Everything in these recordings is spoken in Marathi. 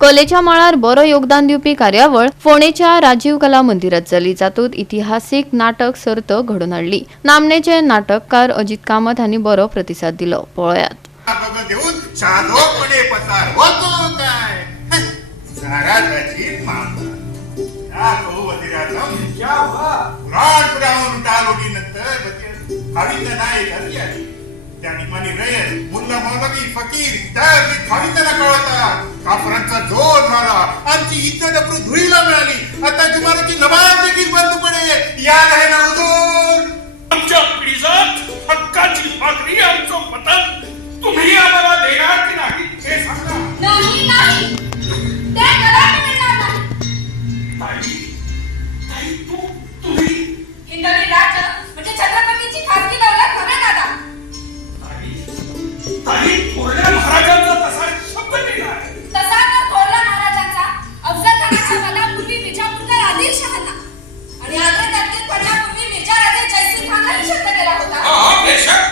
कलेच्या मळार बरो योगदान दिवपी कार्यावळ फोंडेच्या राजीव कला मंदिरात जाली, जातूंत इतिहासीक नाटक सर्त घडोवन हाडली। नामनेचे नाटककार अजित कामत हांणी बरो प्रतिसाद दिलो। पळयात। देऊन साधोपणे पसार होतो काय घराची मामा या कवुवतीराचा पुराण टालोटी नंतर कविता नाही घरी आली त्या निमानी रयत मुल्ला मौलवी फकीर त्या कवितेला कळवता काफरांचा जोर झाला, आमची इज्जत आपली धुळीला मिळाली। आता जुमाराची नमाज देखील बंद पडे याद आहे ना हुजूर? आमच्या पिढीजात हक्काची भाकरी आमचं पतन तुम्ही आम्हाला देणार की नाही हे सांगा। नाही नाही ते करायला मिळणार नाही। ताई तुम्ही हिंदवी राज्य म्हणजे छत्रपतीची खासगी दौलत नव्हे दादा। ताई थोरल्या महाराजांचा तसा शब्द केला आहे। तसा तर थोरल्या महाराजांचा अफजल खानाच्या मनापूर्वी विजापूरकर आदिलशहाला आणि आग्रा त्यातील पडण्यापूर्वी मिर्झा राजे जयसिंग खानलाही शब्द केला होता। बेशक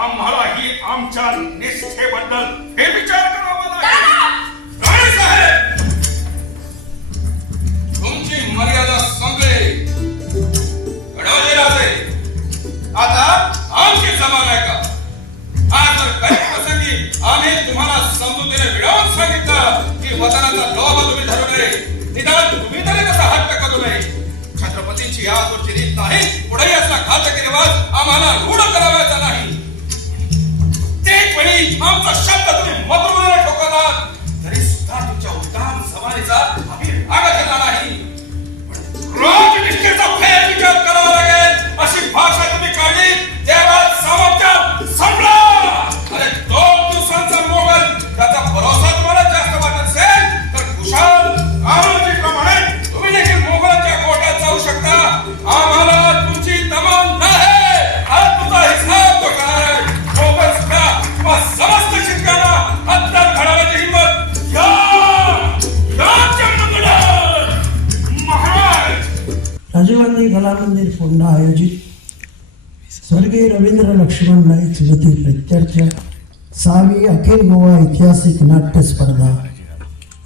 आम्हालाही आमच्या निष्ठेबद्दल हे विचार करावा लागेल। राणे साहेब, तुमची मर्यादा संपली, घडवली राहते। आता आमची जबान आहे का? आज जर काही प्रसंगी आम्ही तुम्हाला समजुतीने विडावून सांगितलं की वतनाचा लोभ तुम्ही धरू नये, निदान तुम्ही तरी कसा हट्ट करू नये। छत्रपतींची यापूरची रीत नाही, पुढे असला घातक रिवाज आम्हाला रूढ करावायचा नाही। एक वेळी आमचा शब्द तुम्ही मधुराने ठोकवलात तरी सुद्धा तुमच्या उत्तम समाधीचा आम्ही राग केला नाही। राजनिष्ठेचा फेर विचार करावा लागेल अशी भाषा तुम्ही काढली तेव्हा सामर्थ्य संपला। अरे 2 दिवसांचा मोगल त्याचा भरोसा तुम्हाला जास्त वाटत असेल तर कुशाल कान्होजीप्रमाणे तुम्ही देखील मोगलांच्या गोट्यात जाऊ शकता। आम्हाला तुमची तमान नाही, हा तुझा हिसाब तो काय मोगल समस्त शिक्षकांना हत्यार घडवण्याची हिंमत राजीव गांधी कला मंदिर फोंडा आयोजित स्वर्गीय रवींद्र लक्ष्मण नाईक स्मृती प्रित्यर्थ 6वी अखिल गोवा ऐतिहासिक नाट्य स्पर्धा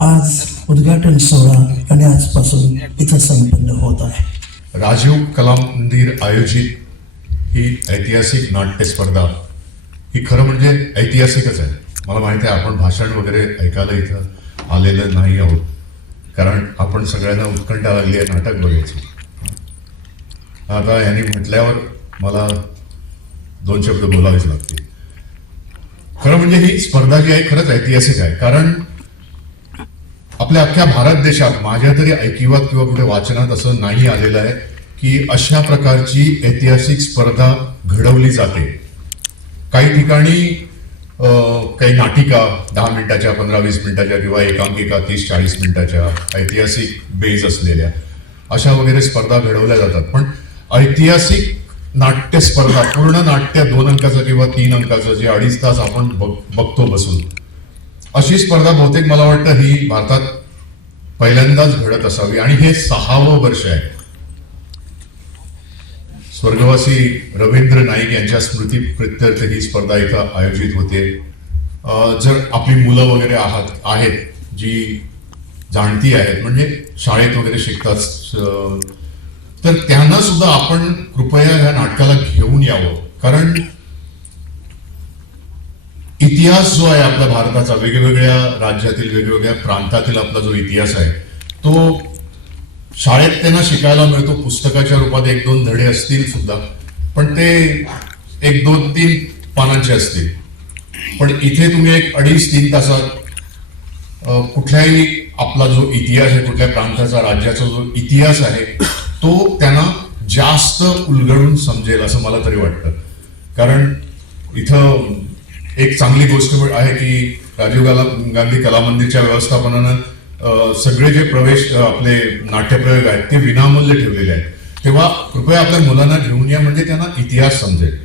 आज उद्घाटन सोहळा आणि आजपासून इथं संपन्न होत आहे। राजीव कला मंदिर आयोजित ही ऐतिहासिक नाट्य स्पर्धा ही खरं म्हणजे ऐतिहासिकच आहे। मला माहिती आहे आपण भाषण वगैरे ऐकायला इथं आलेलं नाही आहोत, कारण आपण सगळ्यांना उत्कंठा लागली आहे नाटक बघायची। आता यांनी म्हटल्यावर मला 2 शब्द बोलावेच लागतील। खरं म्हणजे ही स्पर्धा जी आहे खरंच ऐतिहासिक आहे, कारण आपल्या अख्ख्या भारत देशात माझ्या तरी ऐकिवात किंवा कुठे वाचनात असं नाही आलेलं आहे की अशा प्रकारची ऐतिहासिक स्पर्धा घडवली जाते। काही ठिकाणी काही नाटिका 10 मिनिटाच्या 15-20 मिनिटाच्या किंवा एकांकिका 30-40 मिनिटाच्या ऐतिहासिक बेज असलेल्या अशा वगैरे स्पर्धा घडवल्या जातात, पण ऐतिहासिक नाट्य स्पर्धा पूर्ण नाट्य 2 अंकाचं किंवा 3 अंकाचं जे 2.5 तास आपण बघतो बसून, अशी स्पर्धा बहुतेक मला वाटतं ही भारतात पहिल्यांदाच घडत असावी आणि हे 6वं वर्ष आहे। स्वर्गवासी रवींद्र नाईक यांच्या स्मृती प्रित्यर्थ ही स्पर्धा इथं आयोजित होते। जर आपली मुलं वगैरे आहेत जी जाणती आहेत म्हणजे शाळेत वगैरे शिकतात तर त्यांना सुद्धा आपण कृपया ह्या नाटकाला घेऊन यावं, कारण इतिहास जो आहे आपल्या भारताचा, वेगवेगळ्या राज्यातील वेगवेगळ्या प्रांतातील आपला जो इतिहास आहे तो शाळेत त्यांना शिकायला मिळतो। पुस्तकाच्या रूपात 1-2 धडे असतील सुद्धा, पण ते 1-2-3 पानांचे असतील, पण इथे तुम्ही 2.5-3 तासात कुठल्याही आपला जो इतिहास आहे, कुठल्या प्रांताचा राज्याचा जो इतिहास आहे तो त्यांना जास्त उलगडून समजेल असं मला तरी वाटतं। कारण इथं एक चांगली गोष्ट आहे की राजीव गांधी कला मंदिरच्या व्यवस्थापनानं सगळे जे प्रवेश आपले नाट्यप्रयोग आहेत ते विनामूल्य ठेवलेले आहेत, तेव्हा कृपया आपल्या मुलांना घेऊन या म्हणजे त्यांना इतिहास समजेल।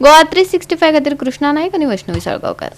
गोवा 365 खातीर कृष्णा नाईक आणि वैष्णवी साळगावकर।